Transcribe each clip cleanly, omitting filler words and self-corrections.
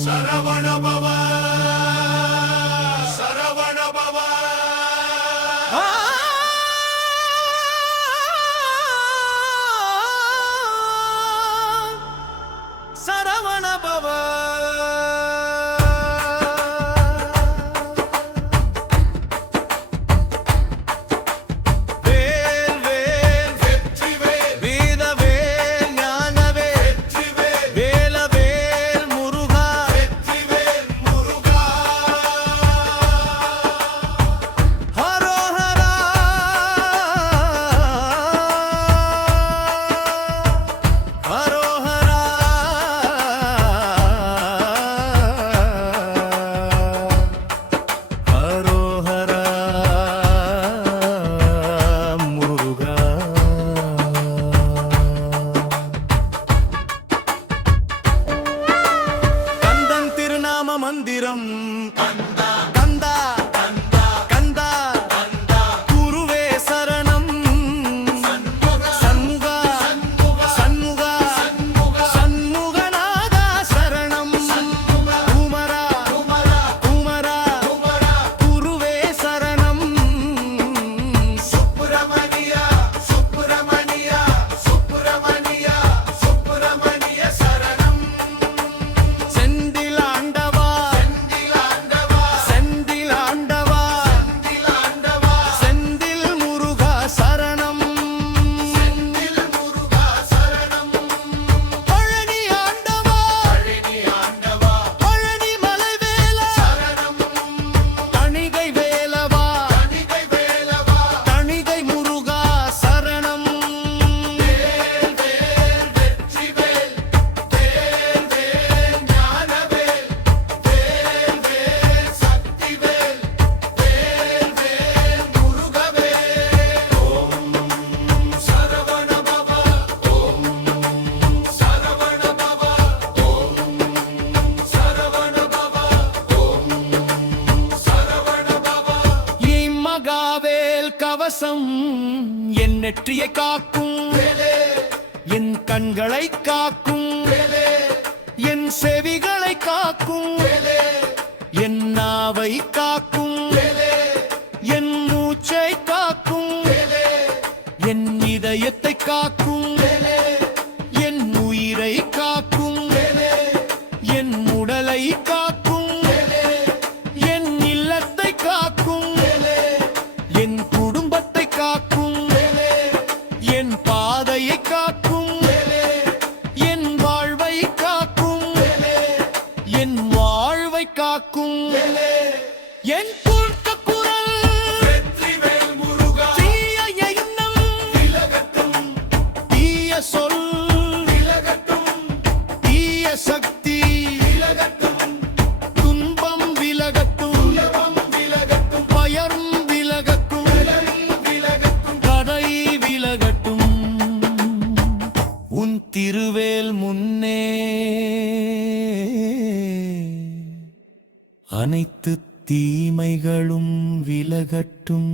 சரவண பவ சரவண பவ சரவண பவ மந்திரம் கந்தா கந்தா கந்தா குருவே சரணம் சண்முகா சண்முகா சண்முகநாதா சரணம் குமரா குமரா குருவே சரணம் சுப்பிரமணியா சுப்பிரமணியா சுப்பிரமணியா சுப்பிரமணிய சரணம் செந்தில் கவசம் என் நெற்றியை காக்கும் என் கண்களை காக்கும் என் செவிகளை காக்கும் என் நாவை காக்கும் என் மூச்சை காக்கும் என் இதயத்தை காக்கும் என் உயிரை காக்கும் என் உடலை காக்கும் என் இல்லத்தை காக்கும் என் குடும்பத்தை காக்கும் என் பாதையை காக்கும் என் வாழ்வை காக்கும் என் வாழ்வை காக்கும் என் குரல் வெற்றிவேல் முருகா தீய எண்ணம் விலகட்டும் தீய சொல் விலகட்டும் தீய சக்தி விலகட்டும் துன்பம் விலகட்டும் விலகட்டும் பயம் உன் திருவேல் முன்னே அனைத்து தீமைகளும் விலகட்டும்.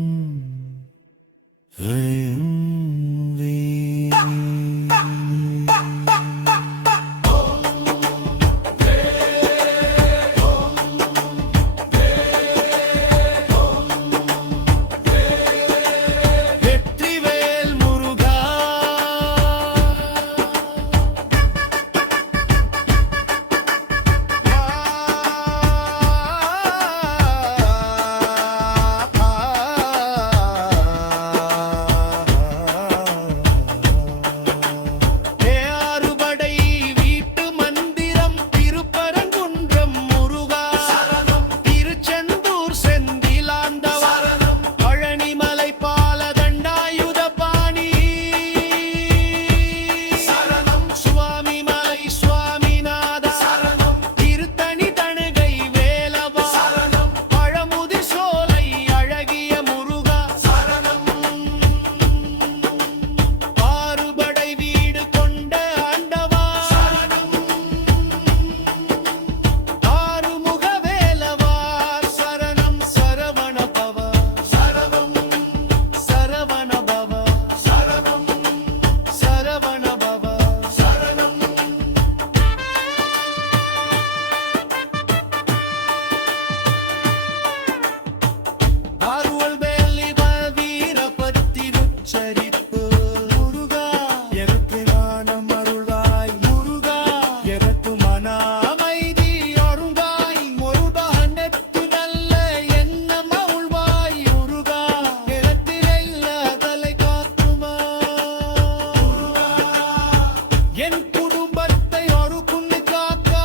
என் குடும்பத்தை ஒரு குன்னு காக்கா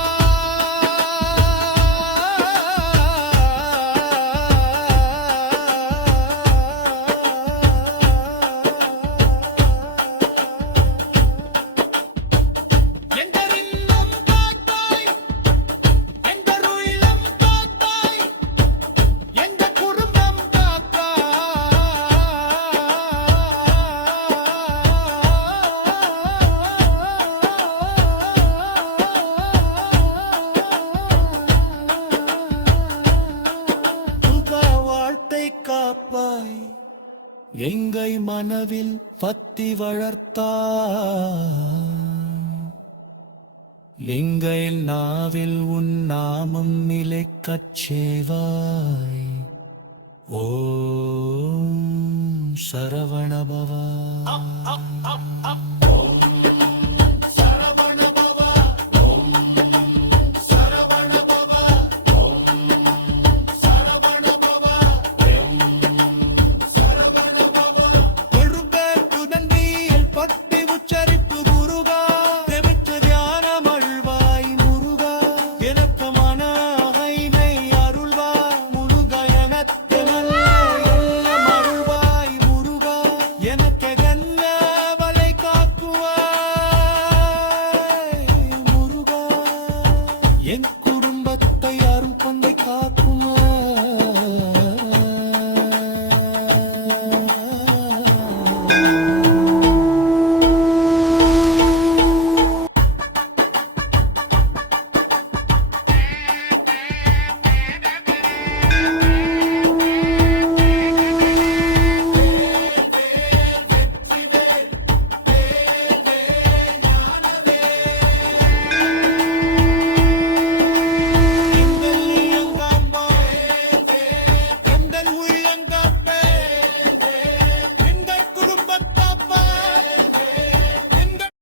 எந்தரில்லம் காத்தாய் எந்தருயிலம் காத்தாய் எந்த குடும்பம் காக்கா வாழ்த்தை காப்பாய் எங்கை மனவில் பத்தி வளர்த்தாய் எங்கை நாவில் உன் நாமம் நிலைக்கச் செய்வாய் ஓம் சரவணபவா